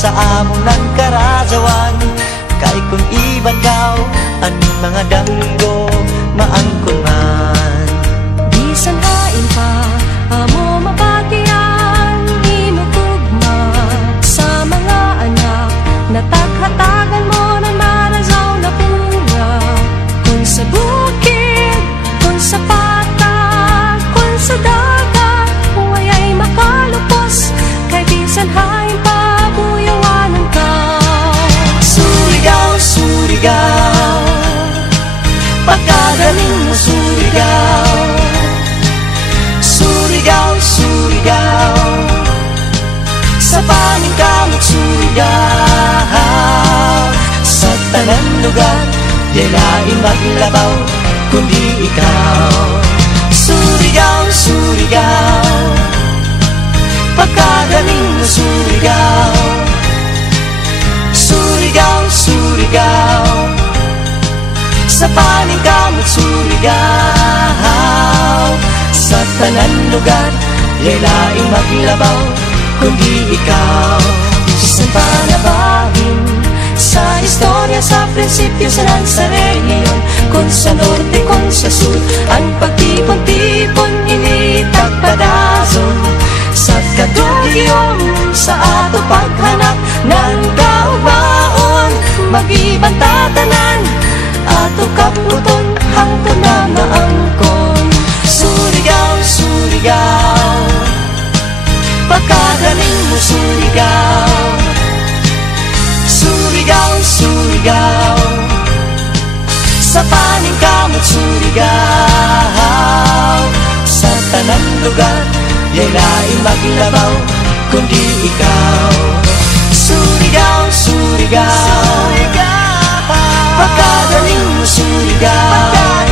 sa among ng karazawan. Kay kung ibagaw aning mga danggo maangkon man. Bisan hain pa amo mabatian, imutugma sa mga anak na taghatagan mo ng marazaw na bunga. Kung sa bukid, kung sa patag, kung sa dagat, kung aya'y makalupos, kay bisan hain pa buyawanan ka. Surigao, Surigao, pagkagaling mo Surigao. Surigao, Surigao, sa paningkamot Surigao. Sa tanan lugar, di lain maglabaw kundi ikaw. Surigao, Surigao, pagkagaling mo Surigao. Surigao, Surigao, sa paningkamot Surigao. Sa tanan lugar, di lain maglabaw kundi ikaw. Bisan pa nabahin sa istorya, sa prinsipyo, sa Nazareon, kung sa norte, kung sa sur, ang pagtipon-tipon initag padazon. Sa kadugyon, sa ato paghanap ng kaubaon, mag-ibang tatanan, ato kaputon, hangtod na maangkon. Surigao, Surigao, pagkagaling mo Surigao. Surigao, Surigao, sa paningkamot Surigao. Sa tanan lugar, di lain maglabaw kundi ikaw. Surigao, Surigao, pagkagaling mo Surigao.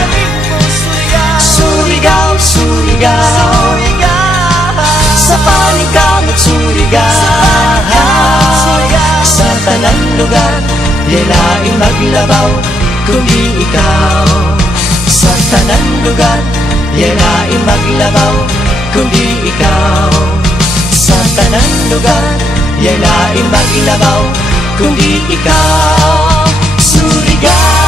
Surigao, Surigao, sa paningkamot Surigao. Sa tanan lugar, di lain maglabaw kundi ikaw. Sa tanan lugar, di lain maglabaw kundi ikaw. Sa tanan lugar, di lain maglabaw kundi ikaw. Surigao.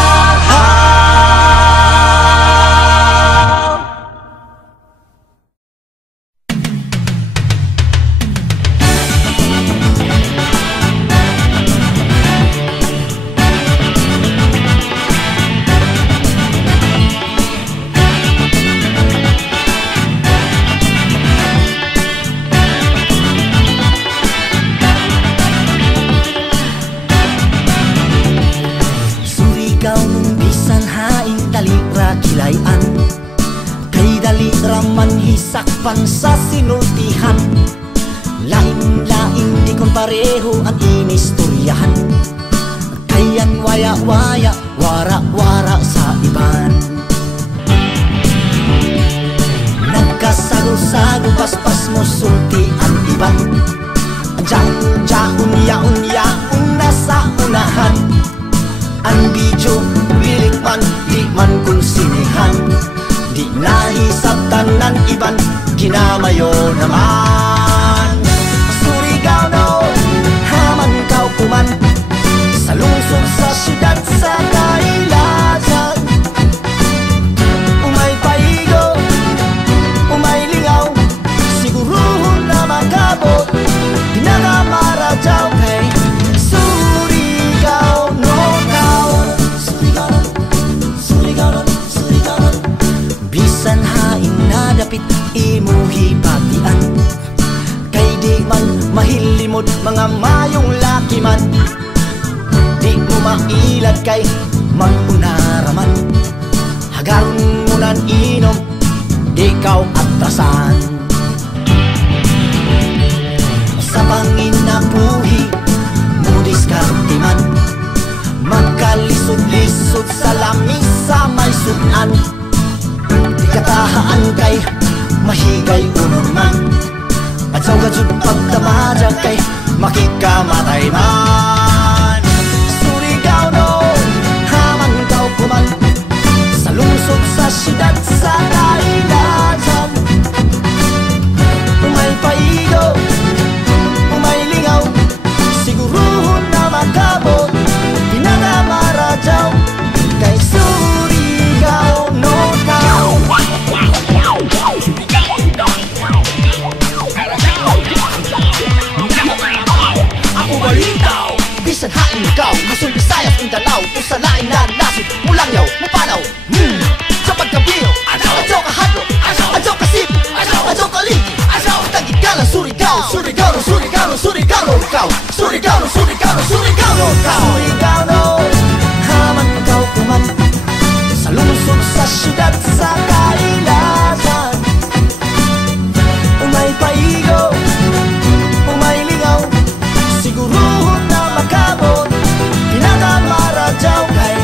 Sakpan sa sinultihan, lain-lain di kon pareho ang inistoryahan. Kayan waya-waya, wara-wara sa iban. Nagkasago-sago, paspas mo sulti ang iban. Jahun, yaon nasa unahan. Ang video, bilik man, di man kung sinihan. Di nahisap tanan iban, kinamayo naman. Surigao no, haman kaukuman, sa lungsod, sa syudad, sa kailasan. Umay paigo, umay lingaw, siguruhon na magabot, di na nga maradyaw kay Surigao no kao. Surigao no, Surigao no, bisan haing nadapit imuhi patian. Kay di man mahilimod mga mayong laki man, di mo mailad kay mag-unaraman. Hagaron mo nan inom, ikaw atrasan. Sa panginabuhi mo diskarte man, magkalisod-lisod sa langis sa may sudan. Di katahaan kay mahigay unon man, at sa gajud pagdamaja kay makikamatay man. Surigao no, haman kaukuman, sa lungsod, sa syudad, sa kailasan. Umay paigo, umay lingaw, Surigao, Luzon, Visayas, Mindanao, usalain na nasod, Mulangyaw, Mapalaw. Sa pagkabiro, adyaw kahadlo, adyaw kasip, adyaw kaligi, tagigala Surigao, Surigao, Surigao, Surigao, Surigao, Surigao, Surigao, Surigao, Surigao, no. Haman ikaw kuman sa lungsod, sa syudad, sa kailasan. Umay paigo, umay lingaw, siguruhon na makabot, pinagamaradyaw kay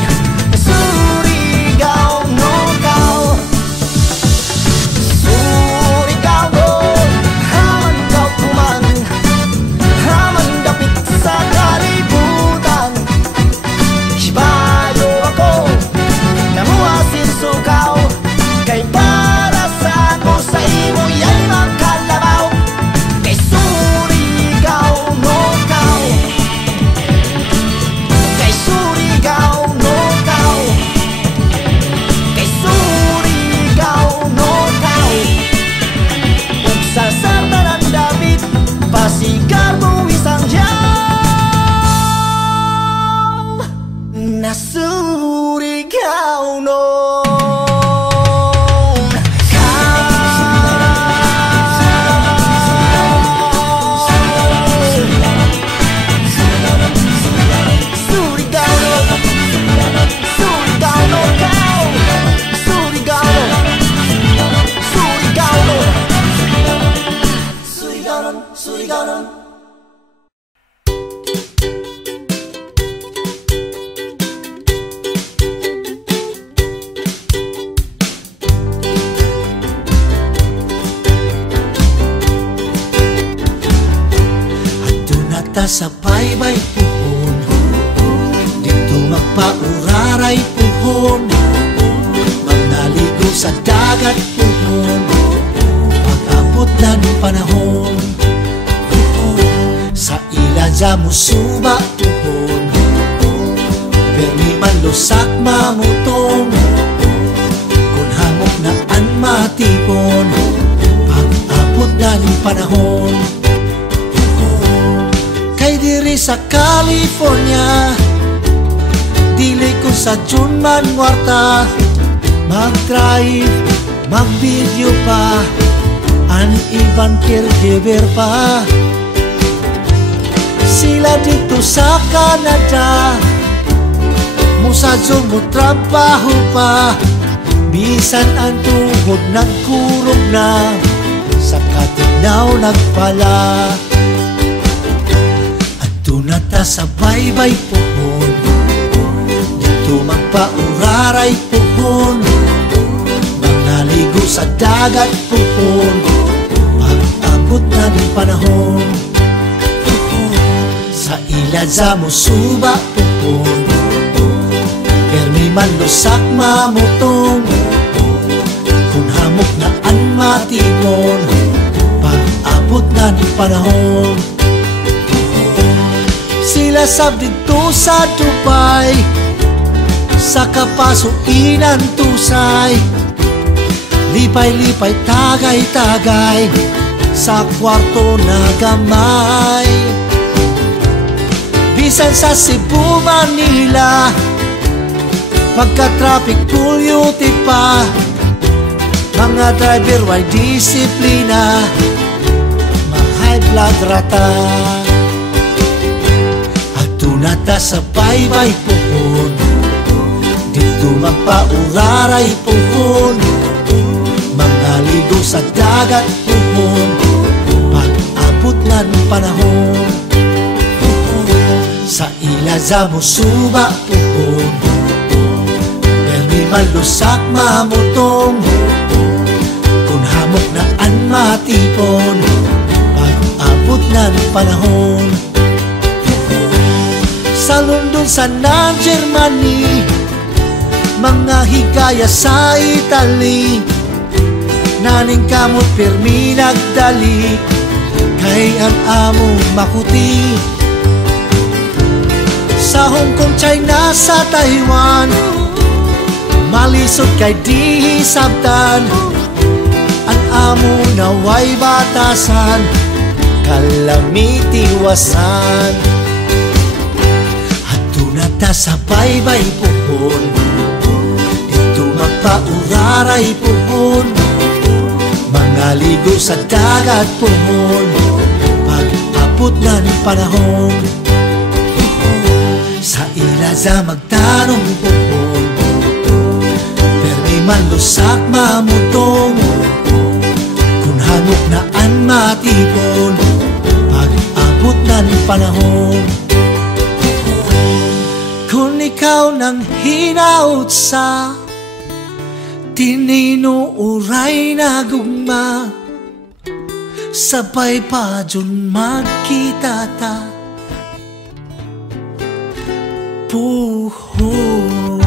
Surigao, no kao. Surigao, no. Haman ikaw kuman, haman dapit sa kalibutan. Hibayo ako, namuasin sukaw, kay para sa ako sa imo yan makalabaw. Kay Surigao, no kao. Kay Surigao, no kao. Kay Surigao, no kao. Ug sa sarta ng David, pasigar mo isang yaw na Surigao, no. Sa baybay puhon, dito magpauraray puhon, magnaligo sa dagat puhon, pag-abot na ng panahon. Sa iladya mo suba puhon, permi man lusak mamutong, kung hamok na an matipon, pag-abot na ng panahon. Diri sa California, dili ko sa June man warta, mag-drive, mag-video pa, an iban caregiver pa. Sila dito sa Canada, musadyo mo trabaho pa, bisan ang tuhod nagkurog na, sa katignaw nagpala. Tunata sa baybay puhon, dito magpauraray puhon, magnaligo sa dagat puhon, pag-abot na ng panahon. Sa iladya mo suba puhon, permi man lusak mamutong, kung hamok na an matipon, pag-abot na ng panahon. Sila sab dito sa Dubai, sa kapasuinan tusay, lipay-lipay, tagay-tagay, sa kwarto na gamay. Bisan sa Cebu, Manila, pagka-traffic puluti pa, mga driver way disiplina, ma-high blood rata. Tunata sa baybay puhon, dito magpauraray puhon, manghaligo sa dagat puhon, pag-abot na ng panahon. Sa iladya mo suba puhon, permi malusak mamutong, kung hamok na an matipon, pag-abot na ng panahon. Sa London, sa Germany, mga higaya sa Italy, naning kamot permi nagdali, kay ang among makuti. Sa Hong Kong, China, sa Taiwan, malisod kay di sabtan, ang amo naway batasan, kalamitiwasan. sa baybay puhon, dito magpauraray puhon, mga ligo sa dagat puhon, pag-abot na ng panahon. Sa ilaza magtanong puhon, permi malusak mamutong, kung hanok na an matipon, pag-abot na ng panahon. Kung ikaw nang hinaut sa tininuuray na gugma, sabay pa dyan magkita ta puhon.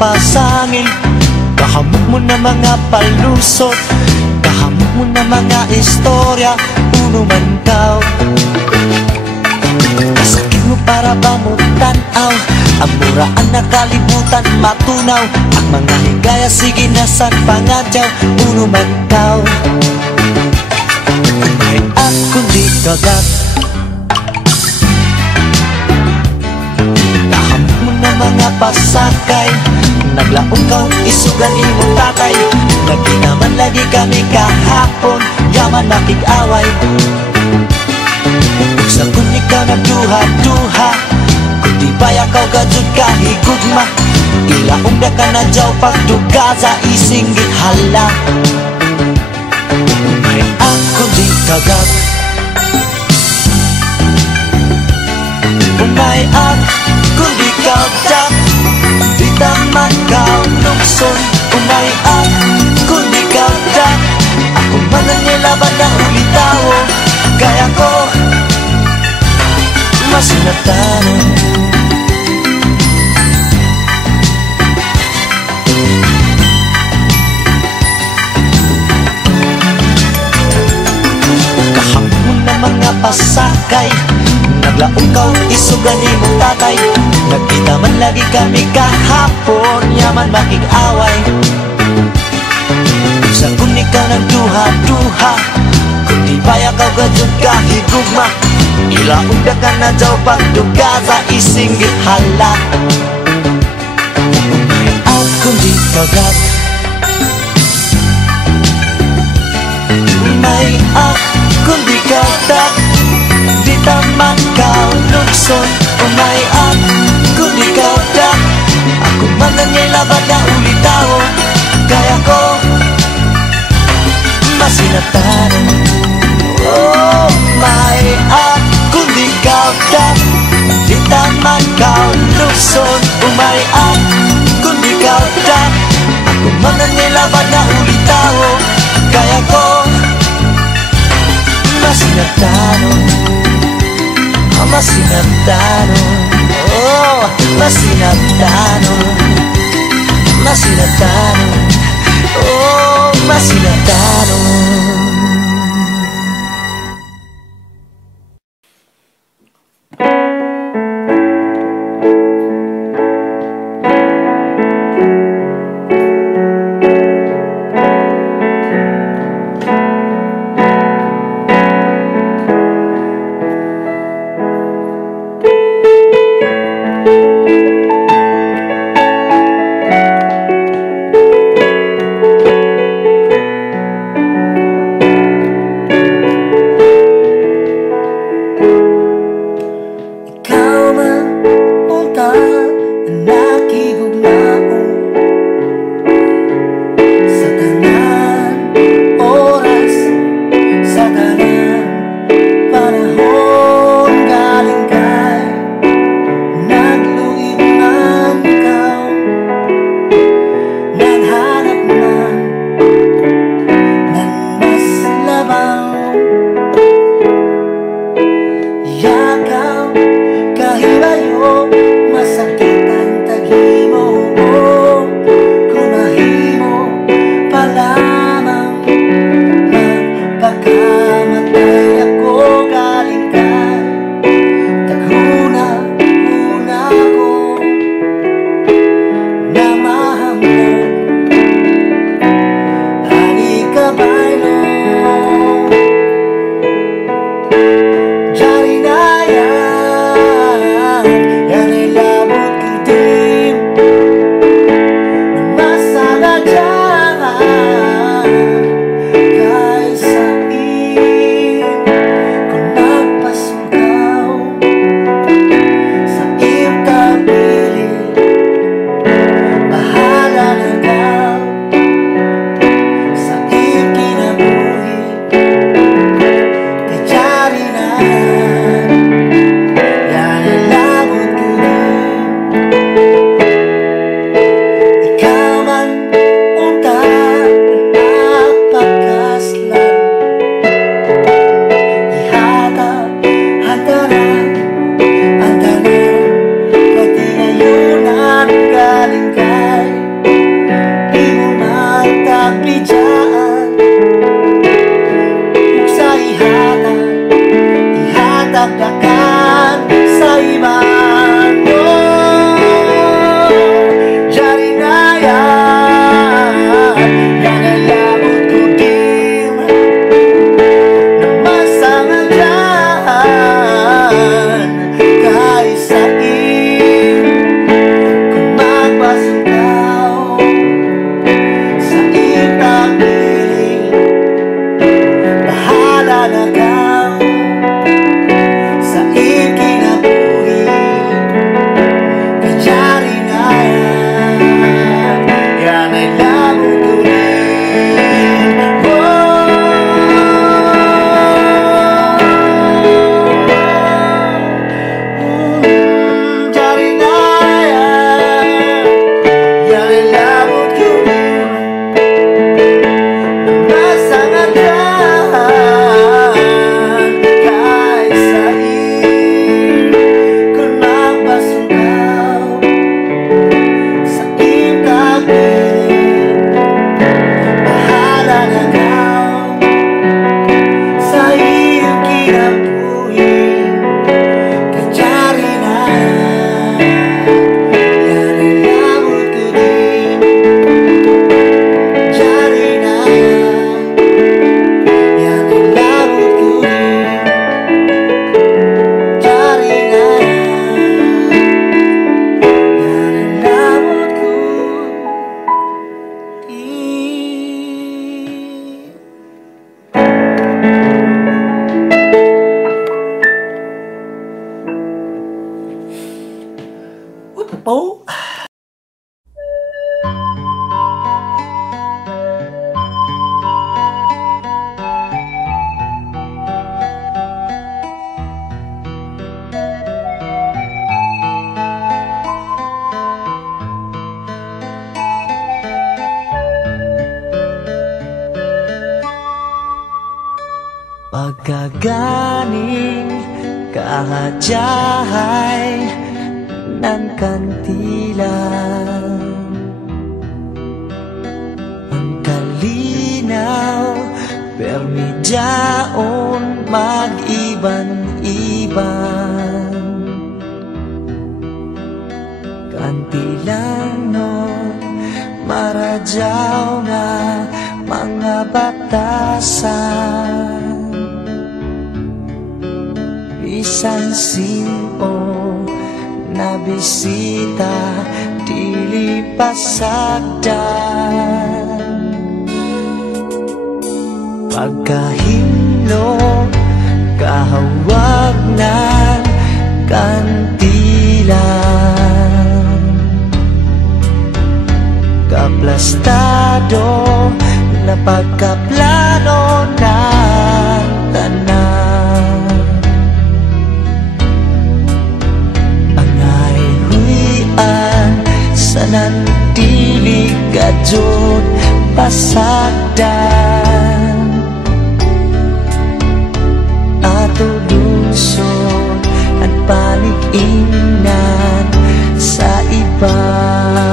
Pasangil, kahamok mo na mga palusot, kahamok mo na mga istorya, uno man kao. Kasakit mo para ba mo tanaw, ang muraan na kalibutan matunaw, ang mga higaya sige nasan pangadyaw, uno man kao. May at kundi kagat, kahamok mo na mga pasakay, naglaong kang isugan imong tatay, nagkinaman lagi kami kahapon, yaman makig-away. Sa kung ikaw nagduha-duha, kung di baya kaw gajud kahigugma, ilaong na ka na jaw pagduga sa isinggit hala. May ako di kagat, may ako di kagat, di taman kau nukson, umay ako di kagat, ako manan nilaban na ulitawo, kaya ko masinatanon. Kahamok mo na mga pasakay, naglaong kau isugan imong tatay, nagkita man lagi kami kahapon, yaman makig-away. Sa kung ikaw ng duha-duha, kung di baya kau gajud kahigugma, ilaong na ka na jaw pagduga sa isinggit hala. Ako di kagat, may ako di kagat, di taman kau nukson, umay ako di kagat, ako manan nilaban na ulitawo, kaya ko masinatanon. Oh, may ako di kagat, di taman kau nukson, umay ako di kagat, ako manan nilaban na ulitawo, kaya ko masinatanon. Masinatanon, oh, masinatanon, masinatanon, oh, masinatanon. dakdakan sa iman mo. Jari na yan, yan ay labot ko dim na masangan dyan kahit sa iyo. Kung magpasukaw sa iyong tapiling, bahala na ka sa iyong kinabuhi. Kajari na yan, yan ay labot ko rin. Jari na yan, yan ay labot ko rin. Masangan dyan kahit sa iyo. Kung magpasukaw sa iyong tapiling, bahala na ka sa iyong kinabuhi. Kajari na yan, yan ay labot ko din. Jari na yan ay labot ko din. Jari na yan ay labot ko din. Oh. Pagkaganing kahadyahay ng kantilan, ang kalinaw permidyaon mag-iban-iban. Kantilan no maradyaw na mga batasan, bisan simpo na bisita dili pasagdan. Pagkahimlo kahawag ng kantilan, kaplastado na pagkaplano ng tanan. Ang ayhuyan sa nandilig kadyon pasagdan, ato lungsod at panig-ingnan sa iban.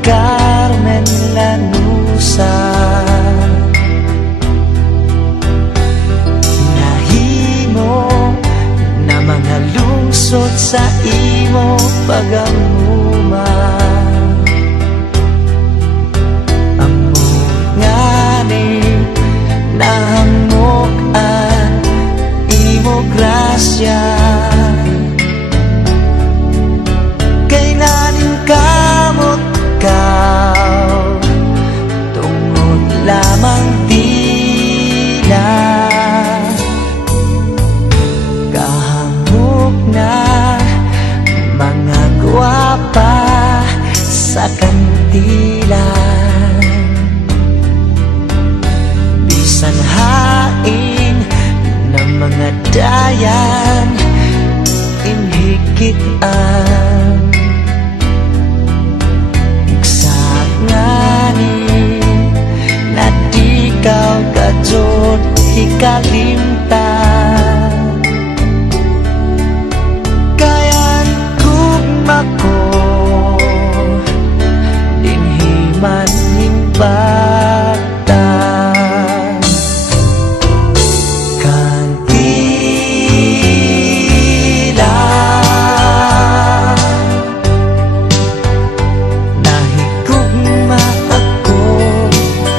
Carmen Lanusa, nahimo na mga lungsod sa imo pag-amuma. Amo kantilan. Bisan hain ng mga dayan inhikitan. Iksanganin na di kau kajod hikalimtan. Kayan kugmako dinhiman himbatan. Kantilan nahigugma ako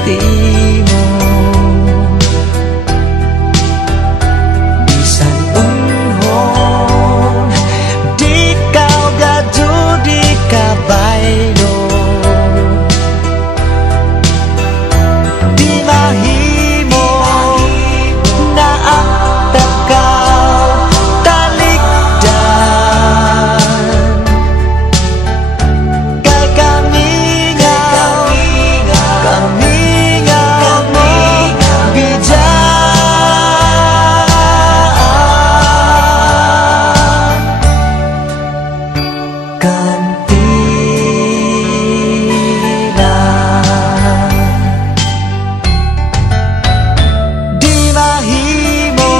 timo. Bisan unhon di kau gadyo di kabaylo. Di mahimo na ang takaw talikdan. Kay kamingaw mo bidyan. Kantilan di mahimo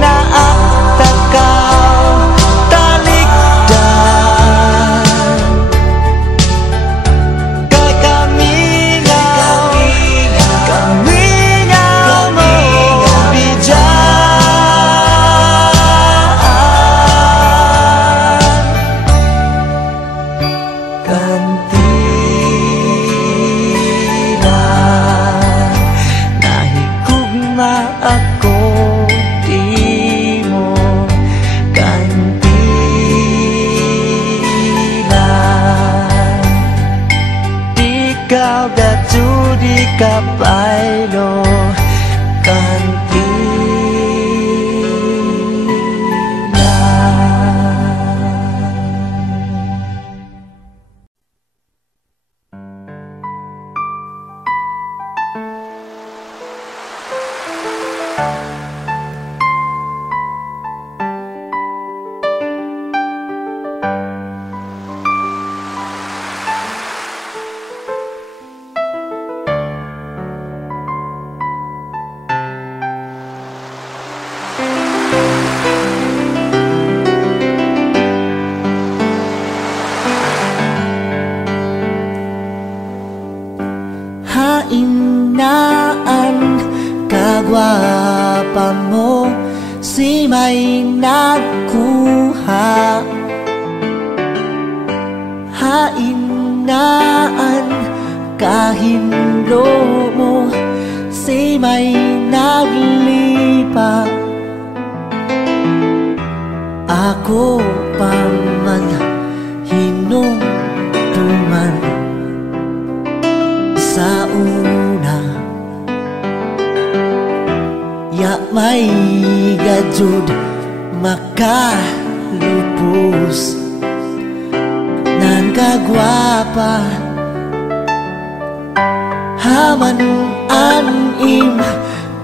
na ang takaw talikdan. Kay kamingaw mo bidyan. Kantilan nahigugma ako timo. Kantilan di kau gadyo di kabaylo. Hainaan kagwapa mo si may nagkuha. Hainaan kahindo mo si may naglipa. Ako pa man hinumduman sa una, ya may gajud makalupos nan kagwapa. Haman anim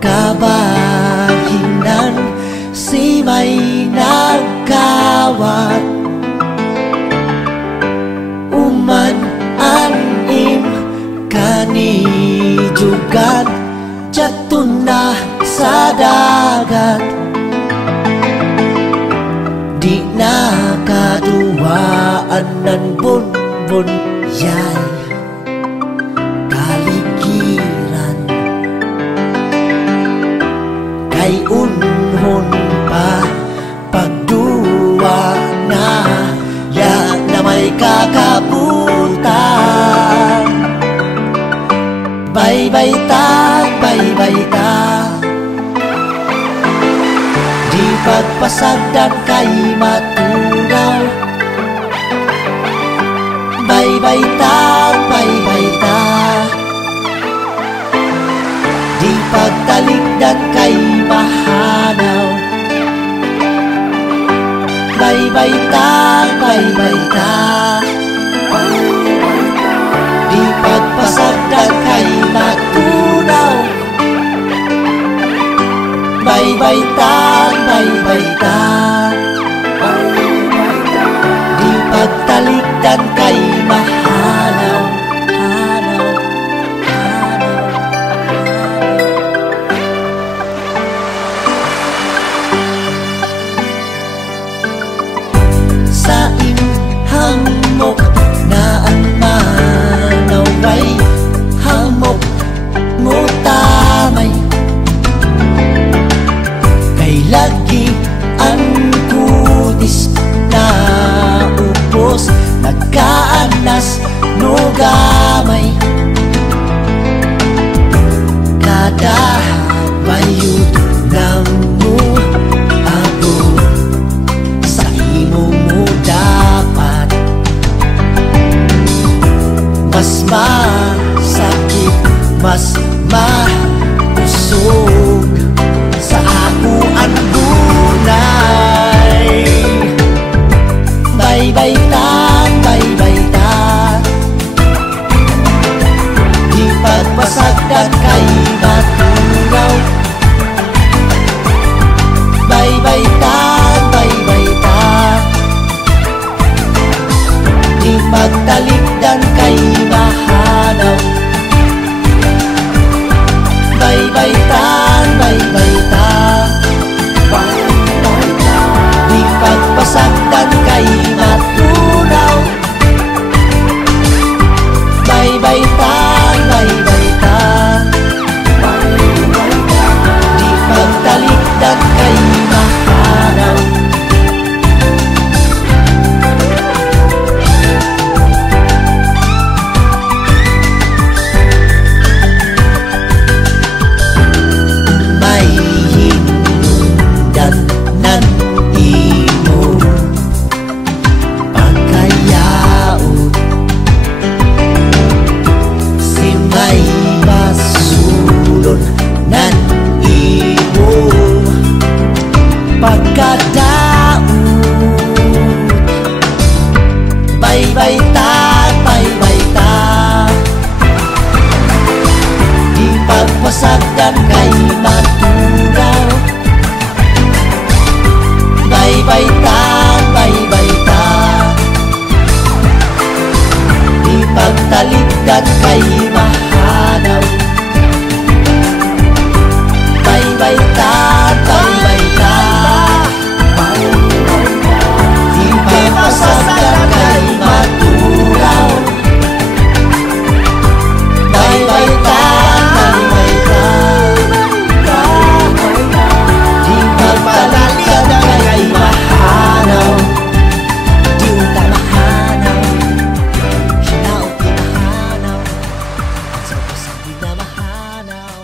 kabahinan si may nagkawat. Uman anim kanijugan jatun na sa dagat. Di nakaduwaan ng bunbun yay kaligiran. Kay unhon pa pagduwa na ya na may kakabutan. Bye-bye ta, bye-bye ta. Di pagpasagdan kay matunaw. Bye-bye ta, bye-bye ta. Di pagtalikdan kay mahanaw. Bye-bye ta, bye-bye ta. Baybaitan, baybaitan, di pagtalikdan kay mahanaw, hanaw, hanaw, hanaw. Sa hamok na ang manaway, hamok mo tamay, kay lagi ang kutis na upos, nagkaanas no gamay, kada bayud ng mo ako sa imo mo dapat, mas masakit, mas mausog sa ako ang dunay. Baybaitan, baybaitan, di pagpasagdan kay maturaw. Baybaitan, baybaitan, di pagtalikdan kay mahanaw. Baybaitan, baybaitan, di pagpasagdan kay matunaw. Baybaitan, baybaitan, di pagtalikdan kay mahanaw. Baybaitan, baybaitan, di pagpasagdan kay maturaw. Baybaitan, baybaitan, di pagtalikdan kay mahanaw. Baybaitan, baybaitan, di pagpasagdan kay maturaw. Baybaitan, baybaitan, di pagtalikdan kay mahanaw. Di unta mahanaw, hinaw di mahanaw, sa pasabi na mahanaw.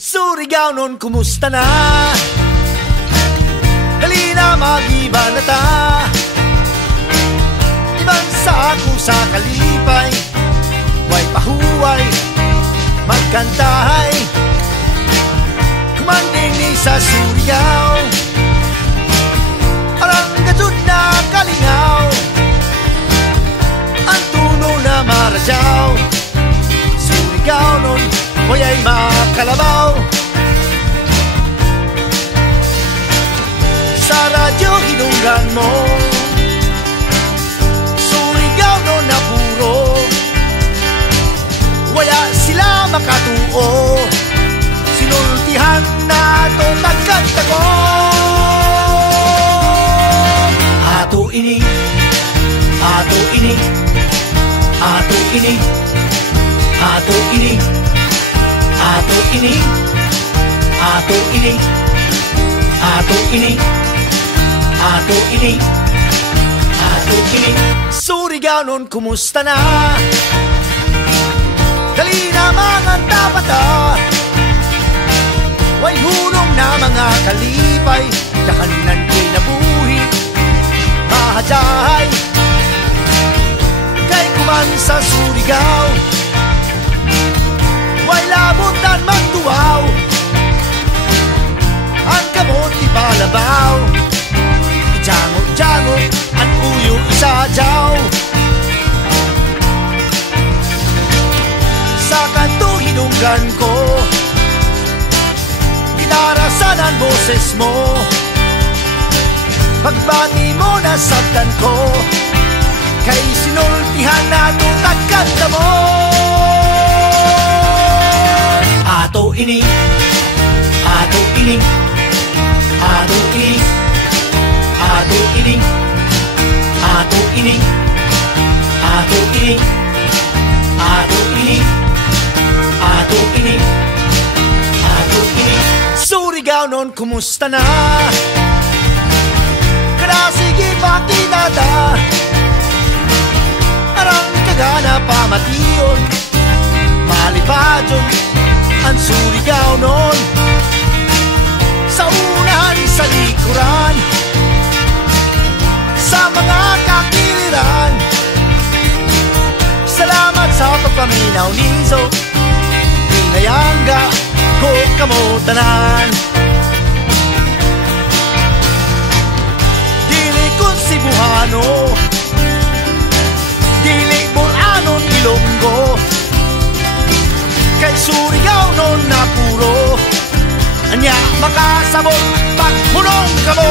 Surigao nun, kumusta na? Dali na mag-iba na ta. Ibang sa ako sa kalipay, way pahuway, magkantahay, kumanding ni sa Surigao. Arang gatud na kalingaw, ang tuno na marajaw. Surigao nun, wayay makalabaw. Sa radyo hinunggan mo, Surigao no na puro, wala sila makatuo. Sinultihan na ito nagkanta ko. Ato ini, ato ini, ato ini, ato ini, ato ini, ato ini, ato ini, ato ini, ato ini. Surigao nun, kumusta na? Dali na mga tabata, way hunong na mga kalipay, kakanan kinabuhi, mahajahay, kay kuman sa Surigao, way labutan magtuwaw, ang kamot ipalabaw, ijango-jango, ang uyo isajaw. tulugan ko. Gitara sana ang boses mo, pagbati mo nasaktan ko, kay sinultihan na tutag kanta mo. Ato ini, ato ini, ato ini, ato ini, ato ini, ato ini, ato ini, ato ini, ato ini. Surigao nun, kumusta na? Kada sige pakinada, arang kagana pamation, malipadyon ang Surigao nun. Sa unahan, sa likuran, sa mga kakiliran, salamat sa pagpaminaw nizo, hinayangga ko kamutanan. Dili kong Cebuano, dili Bulanon, Ilonggo, kay Surigao nun na puro, anya makasabot pagpunong kamo.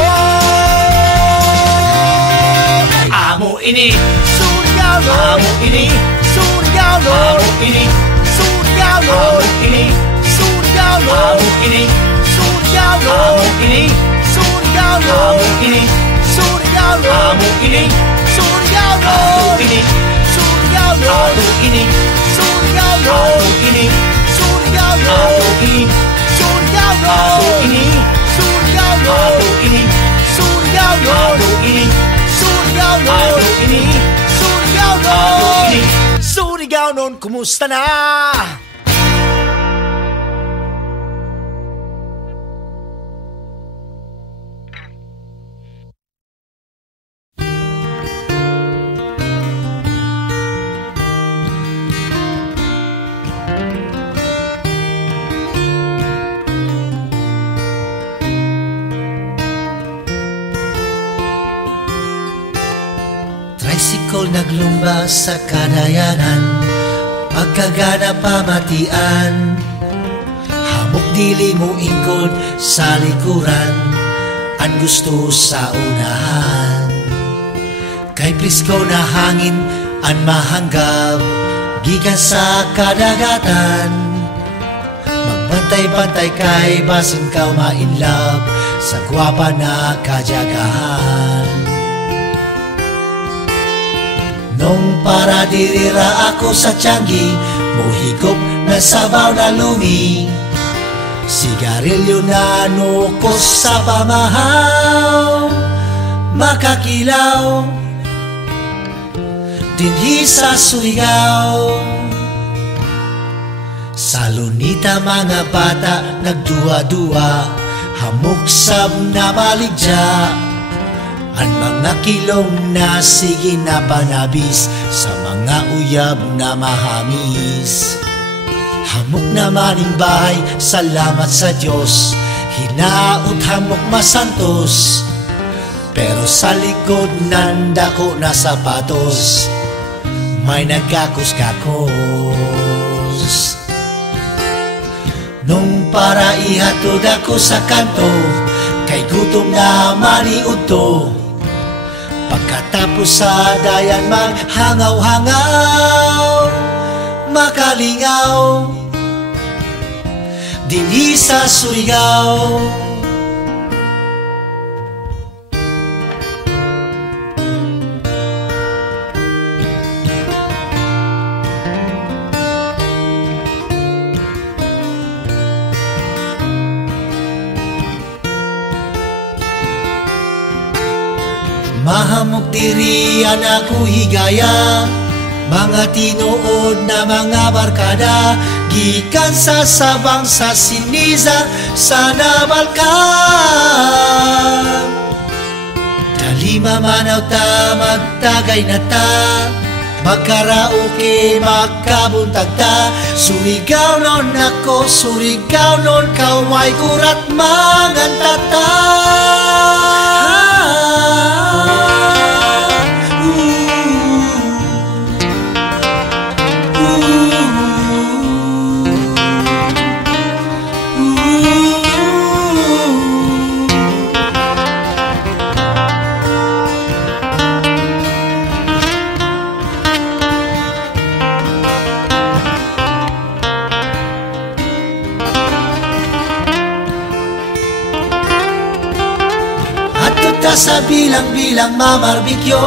Amo ini, Surigao nun, amo ini, Surigao nun, amo ini, Surigao nun, amo ini, Surigao nun, amo ini, Surigao nun, amo ini, Surigao nun, amo ini, Surigao nun, amo ini, Surigao nun, amo ini, Surigao nun, amo ini, Surigao nun, amo ini, Surigao nun, amo ini, Surigao nun, amo ini, Surigao nun, amo ini, Surigao nun, amo ini, Surigao nun, amo ini, Surigao nun, amo ini. Surigao nun, kumusta na? Tricycle naglumba sa kadayanan, pagkagana pamatian, hamok dili mo ingkod sa likuran, ang gusto sa unahan. Kay prisko na hangin ang mahanggab, gikan sa kadagatan, magbantay-bantay kay basin ka ma-inlove sa gwapa na kajagahan. Nung para dirira ako sa tianggi, mohigop na sabaw na lumi, sigarilyo na nukos sa pamahaw, makakilaw dinhi sa Surigao. Sa lunita mga bata nagduwa-duwa, hamok sab na baligya, ang mga kilong na sige na panabis, sa mga uyab na mahamis. Hamok na maning bahay, salamat sa Diyos, hinaot hamok masantos, pero sa likod nandako na sapatos, may nagkakos-kakos. Nung para ihatod ako sa kanto, kay gutom na maniudto, pagkatapos sa dayan maghangaw-hangaw, makalingaw dinhi sa Surigao. Mahamok diri ako higaya, mga tinuod na mga barkada, gikan sa Sabang sa Siniza sa Nabalkan. Dalima manaw ta, magtagay na ta, magkaraoke, magkabuntag ta. Surigao nun ako, Surigao nun kaway kurat mangantata. ka sa bilang-bilang mamarbikyo.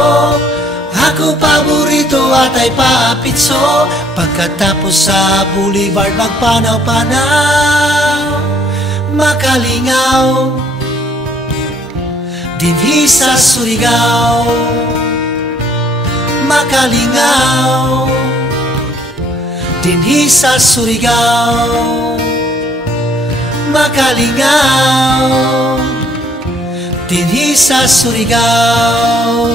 Ako paborito at ay paapitso. Pagkatapos sa boulevard magpanaw-panaw, makalingaw dinhi sa Surigao. Makalingaw dinhi sa Surigao. Makalingaw dinhi sa Surigao.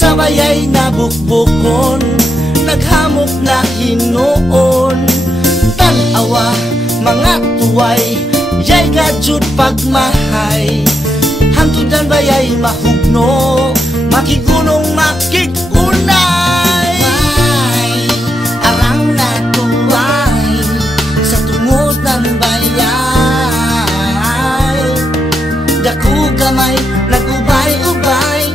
Sabayay nabukbukon, naghamok na hinuon. Tan-awa, mga tuway, yay gadyod pagmahay. Hantudan bayay mahugno, makigunong makikunay. May arang na tuway, sa tungod ng bayay. Daku gamay, nagubay-ubay,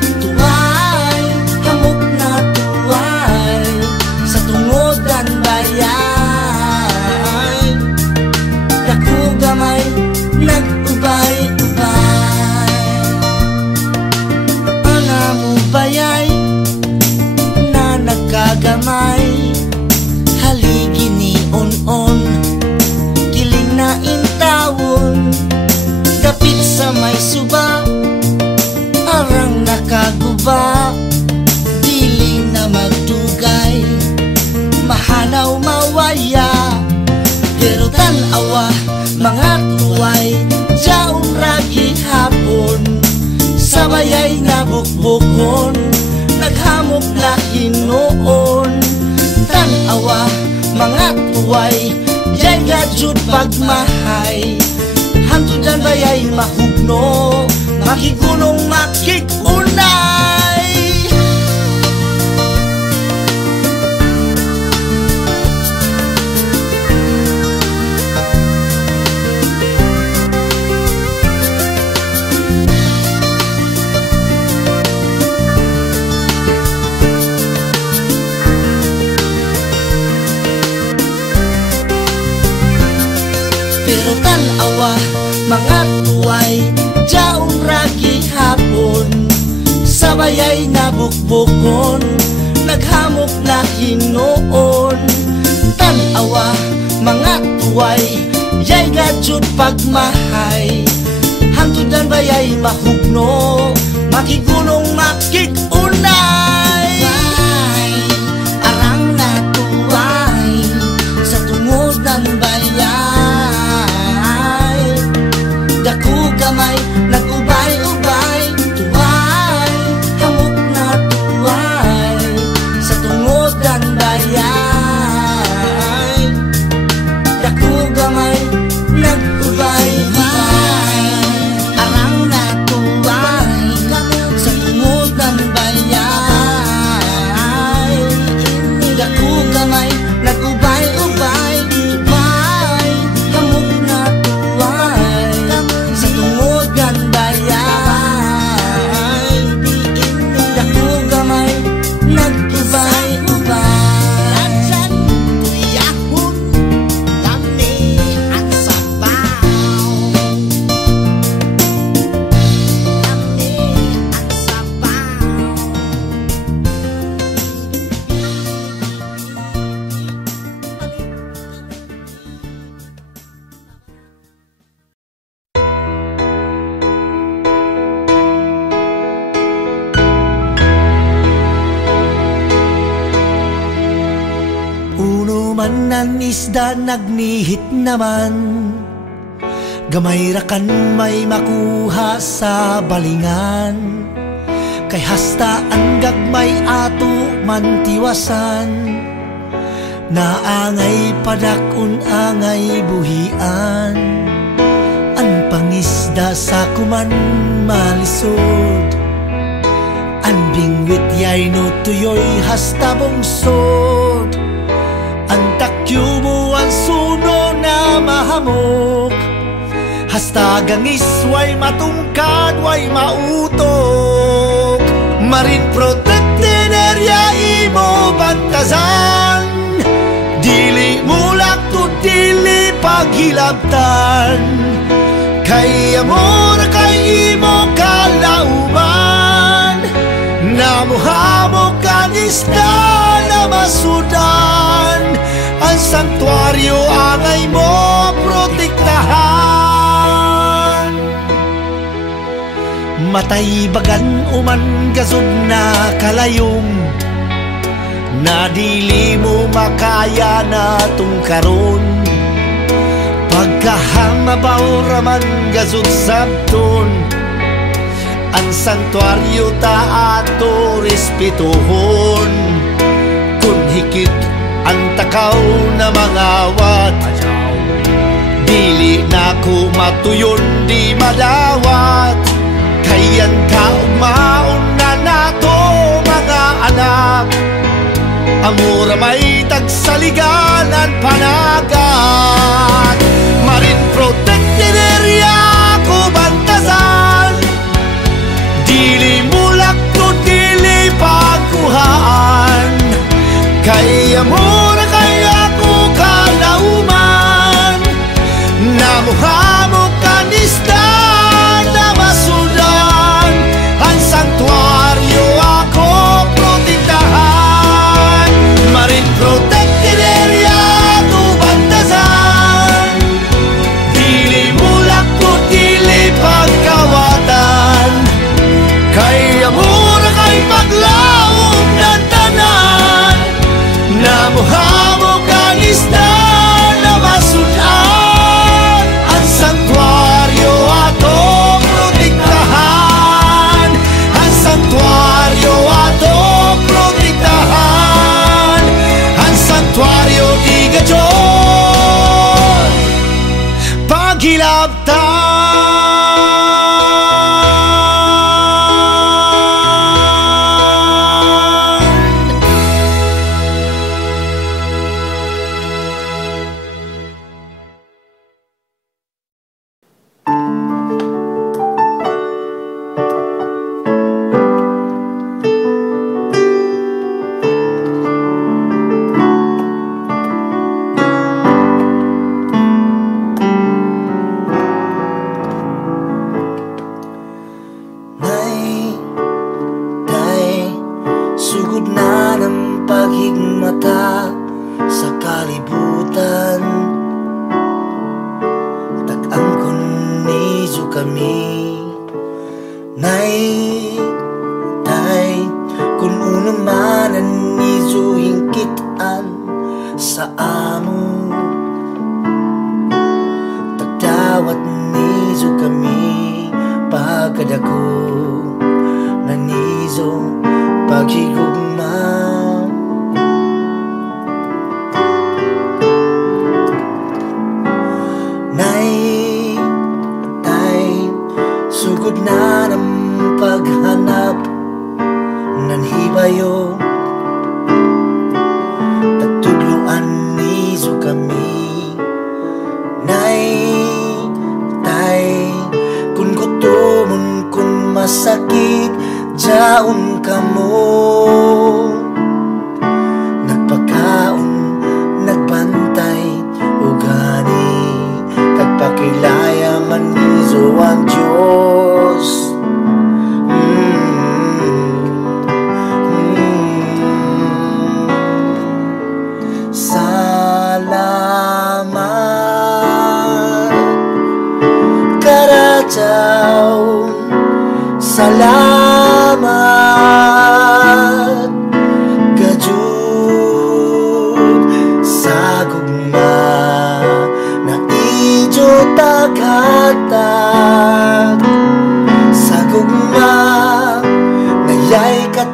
gamay, haligi ni on-on, kiling na intawon, dapit sa may suba, arang nakaguba, dili na magdugay, mahanaw mawaya, pero tan-awa, mga tuway, jaon ragi hapon, sabayay nabukbukon, naghamok na hinuon. Tan-awa, mga tuway, yay gadyod pagmahay. Hantudan bayay mahugno, makigunong makikunay. Pero tan-awa, mga tuway, jaon ragi hapon, sabayay nabukbukon, naghamok na hinuon. Tan-awa, mga tuway, yay gadyod pagmahay. Hantudan bayay mahugno, makigunong makikunay. May arang na tuway, sa tungod ng bayay. Daku gamay, nagubay-ubay, tuway, hamok na tuway, sa tungod ng bayay. Daku gamay, nagubay-ubay, arang na tuway, sa tungod ng bayay. Anuman nan isda nagnihit naman, gamay ra kan may makuha sa balingan. Kay hasta ang gagmay ato man tiwasan, naangay padakon angay buhian. Ang pangisda sa kuman malisod, ang bingwit yay no tuyoy hasta bungsod. Ang takyo mo ang suno na mahamok, hasta gangis way matungkad way mautok. Marine protected area imo bantazan, dili mulak to dili paghilabtan. Kay amor kay imo kalauman, namuhamok ang isda na masudan. Ang santuaryo angay mo protektahan. Matay bagan uman gazod na kalayong, na dili mo makaya na tungkaron. Pagkahangabaw raman gazod sabton, ang santuaryo ta ato respetuhon. Kung higit ang takaw na mga awat, dili na ko matuyon di madawat. Kayan kaugmaon na nato mga anak, amura may tagsaliganan panagat. Marine protected area ko bantazan, dili mulak to dili pagkuhaan. Kay amura kay ako kalauman, namuhamok kan isda na masudan. Ang santuaryo ako protektahan. Marine protected area to bantazan, dili mulak to dili pagkawatan. Kay amura kay paglaom ng tanan, namuhamok ang isda na masudan. Ang santuaryo ato protektahan, ang santuaryo ato protektahan, ang santuaryo di gadyon paghilabtan.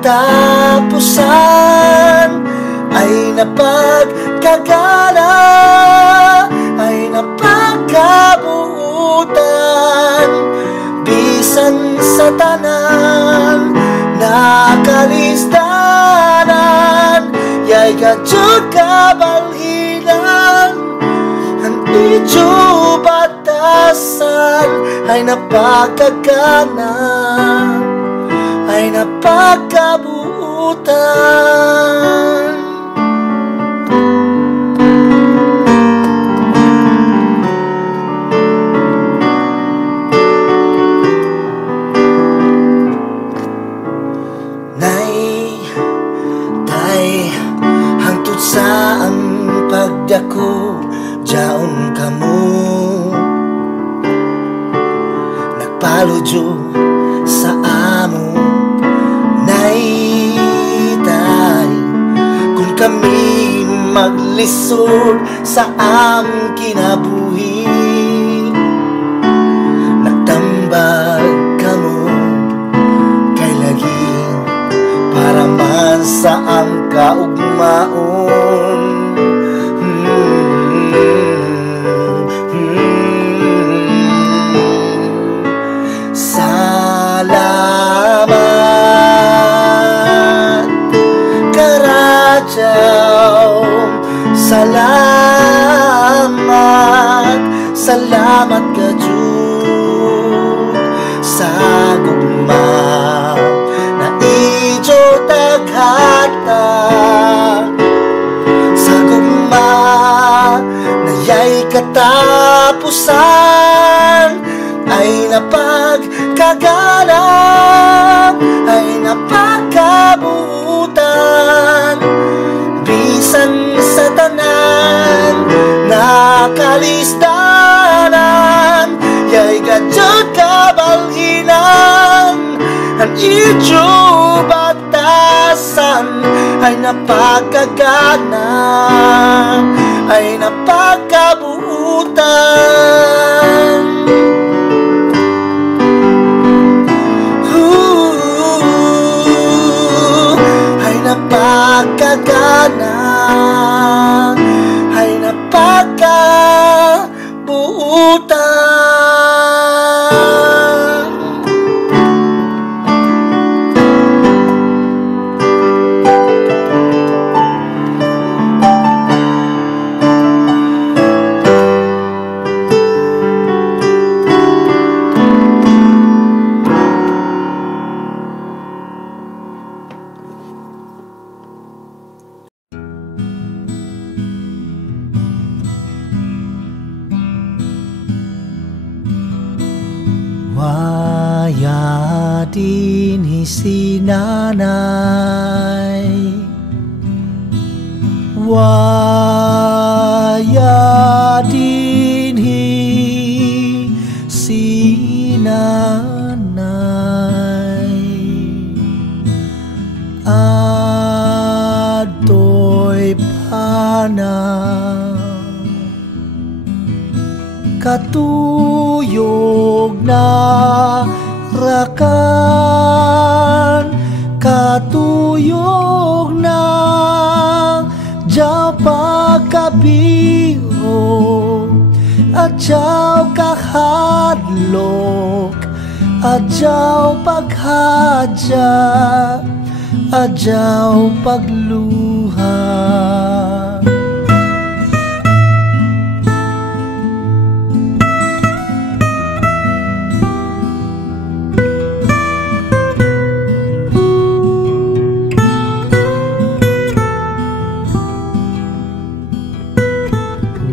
katapusan ay napagkagana, ay napagkabuutan. Bisan sa tanan nakalisdanan, yay kadjud kabalhinan. Ang idyo batasan ay napagkagana, ay napagkabuutan. Sa ang pagdako jaon kamo, nagpaludyo sa amo naitay. Kung kami maglisod sa among kinabuhi, nagtambag kamo kay lagi para man sa ang kaugmaon. Salamat Karadyaw, salamat, salamat kadjud sa gugma na idyo taghata. Sa gugma na yay katapusan ay napagkagana, ay napagkabuutan. Bisan sa tanan nakalisdanan, yay kadjud kabalhinan. Ang idyo batasan ay napagkagana, ay napagkabuutan. Ay napagkagana, ay napagkabuutan. Waya dinhi si nanay, waya dinhi si nanay. Adoy pana katuyog na rakan, katuyog na jaw pagkabiro, adyaw kahadlok, adyaw paghadya, adyaw pagluha.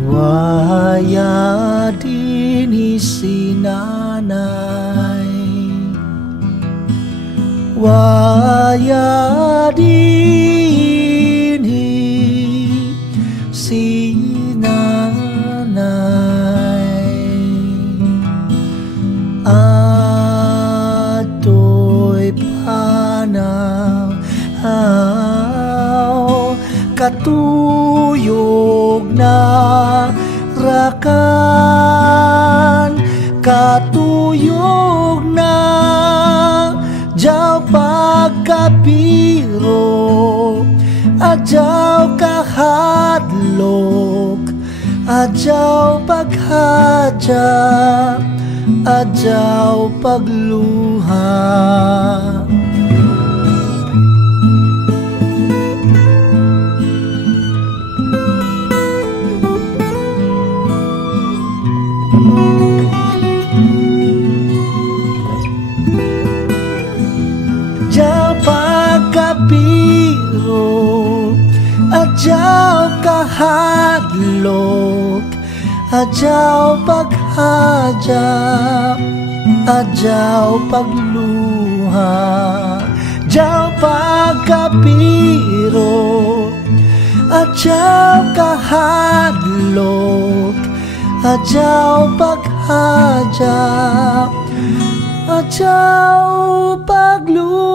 Waya dinhi si nanay, waya dinhi si nanay. Adoy panaw katuyog na rakan, katuyog na jaw pag pagkabiro, adyaw kahadlok, adyaw paghadya, adyaw pagluha. Adyaw pagkabiro, adyaw kahadlok, adyaw paghadya, adyaw pagluha. Adyaw pagkabiro, adyaw kahadlok, adyaw paghadya, adyaw pagluha.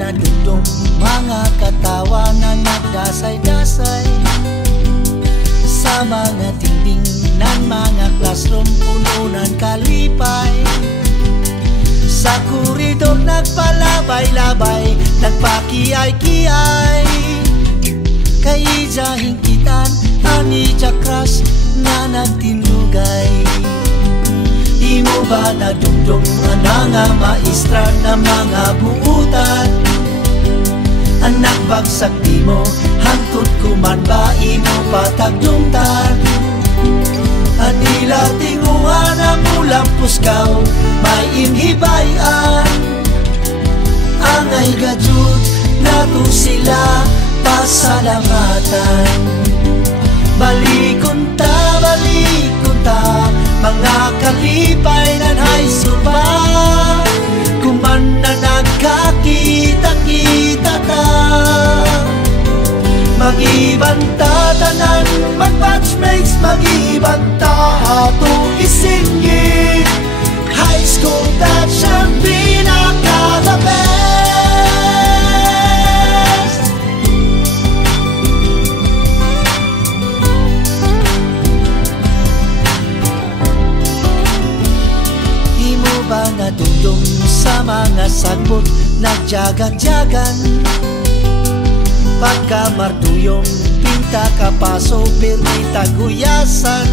Nadudong mga katawa na nagdasay-dasay sa mga dingding ng mga classroom, puno ng kalipay. Sa koridor nagpalabay-labay, nagpakiyay-kiyay. Kay hingkitan ani crush na nagtindugay. Di mo ba nadumdum nga maestra na mga buutan? Anak bagsak di mo, hangtod kuman ba imo patagdungtan? Anila tinguhan ang ulang puskaw, may imhibayan. Angay gajud, nato sila pasalamatan. Balikon ta, mga kalipay ng high school pa. Kuman na nagkakita-kita ta, mag-ibanta tanan, mag-batchmates, mag-ibanta ato isingit. High school batch ang pinaka-the best. Ba nadudong sa mga sagbot nagjagan-jagan? Pagka marduyong pinta kapaso permita guyasan.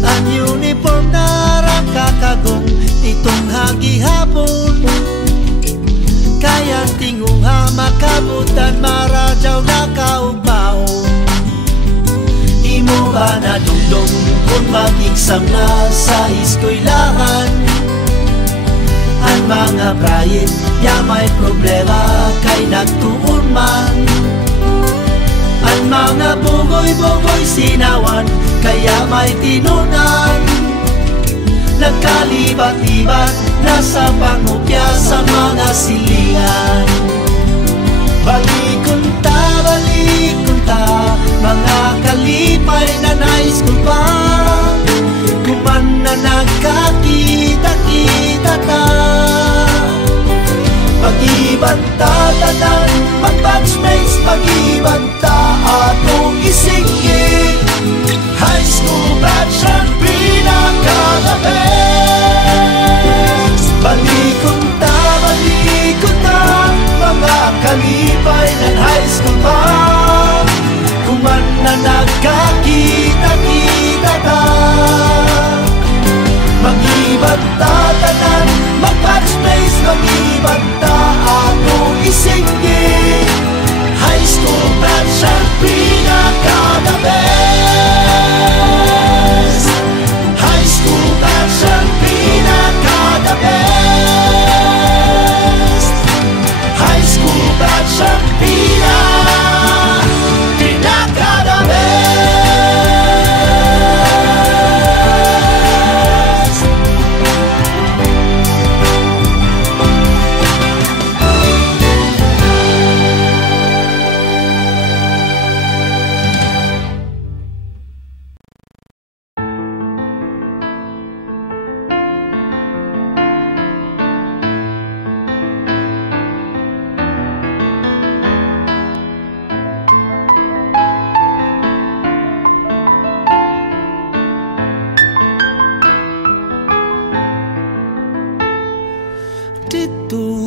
Ang uniform na ram kakagong itong hagihapon. Kaya tinguha makabutan maradyaw na kaugmaon. Imo ba nadungdong kung mag-exam na sa eskwelahan? Ang mga brayin, ya may problema kay nagtuon man. Ang mga bugoy-bugoy sinawan, kaya may tinunan. Nagkalibat-libat, nasa pangupya sa mga silingan. Balikon ta, mga kalipay na high school pa. Kuman na nagkakita-kita ta, mag-ibanta tanan, mag-batchmates, mag-ibanta atong isingit. High school batch ang pinaka-the best. Balikon ta, mga kalipay ng high school pa. Kuman na nagkakita-kita ta, mag-ibanta tanan, mag-batchmates, mag-ibanta atong isingit. High school batch ang pinaka-the best. High school batch ang pinaka-the best. High school batch ang pinaka-the best.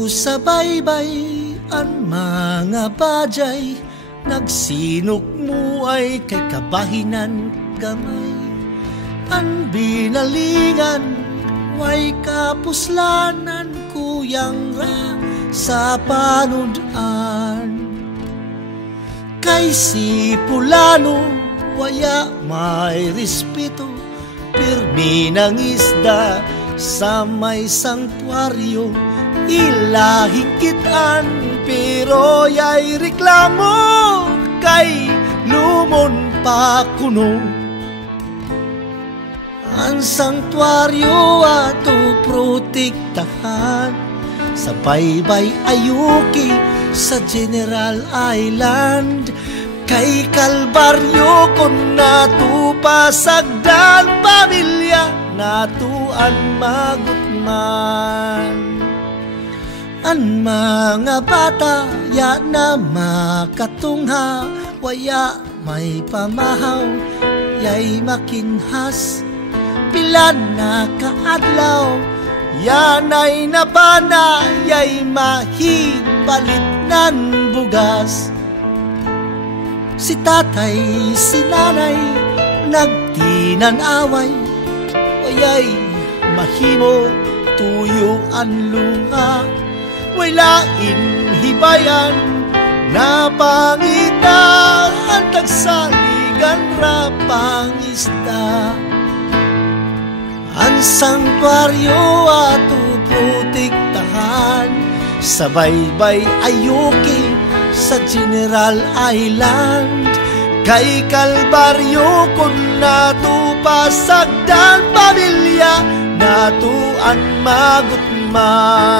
Dito sa baybay ang mga bajay, nagsinok mo ay kay kabahinan gamay. Ang binalingan way kapuslanan, kuyang ra sa panudan. Kay si Pulano waya may respeto, pirmi ng isda sa may sangtuaryo. Ilahing kitaan pero yay reklamo, kay lumon pa kuno. Ang sangtuaryo ato protektahan, sa baybay ayuki sa General Island. Kay Kalbaryo kon nato pasagdan, pamilya nato ang magutman. Ang mga bata ya na makatungha, waya may pamahaw yay makinhas. Pila na kaadlaw yan ay napana, yay mahibalit nan bugas. Si tatay, si nanay, nagtinanaway, wayay mahimo tuyo ang luha. Way lain hibayan na pangita, ang tagsaligan ra pangista. Ang sangtuaryo ato protektahan, sa baybay ayuki sa General Island. Kay Kalbaryo kon nato pasagdan, pamilya nato ang magutman.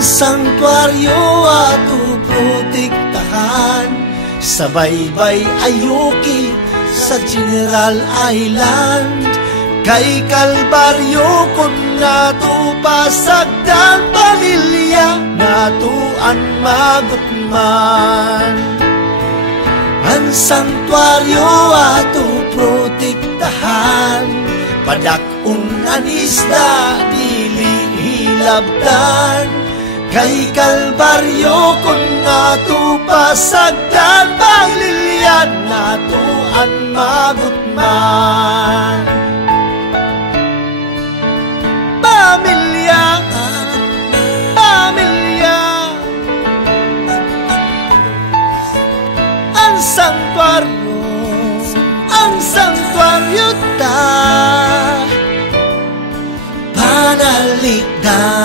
Sangtuaryo ato protektahan, sa baybay ayuki sa General Island. Kay Kalbaryo kon nato pasagdan, pamilya nato ang magutman. Ang sangtuaryo ato protektahan, padak-un ang isda dili hilabtan. Kay Kalbaryo kon nato pasagdan, paglilian nato ang magutman. Pamilya, pamilya, ang sangtuaryo ta, panaligdan.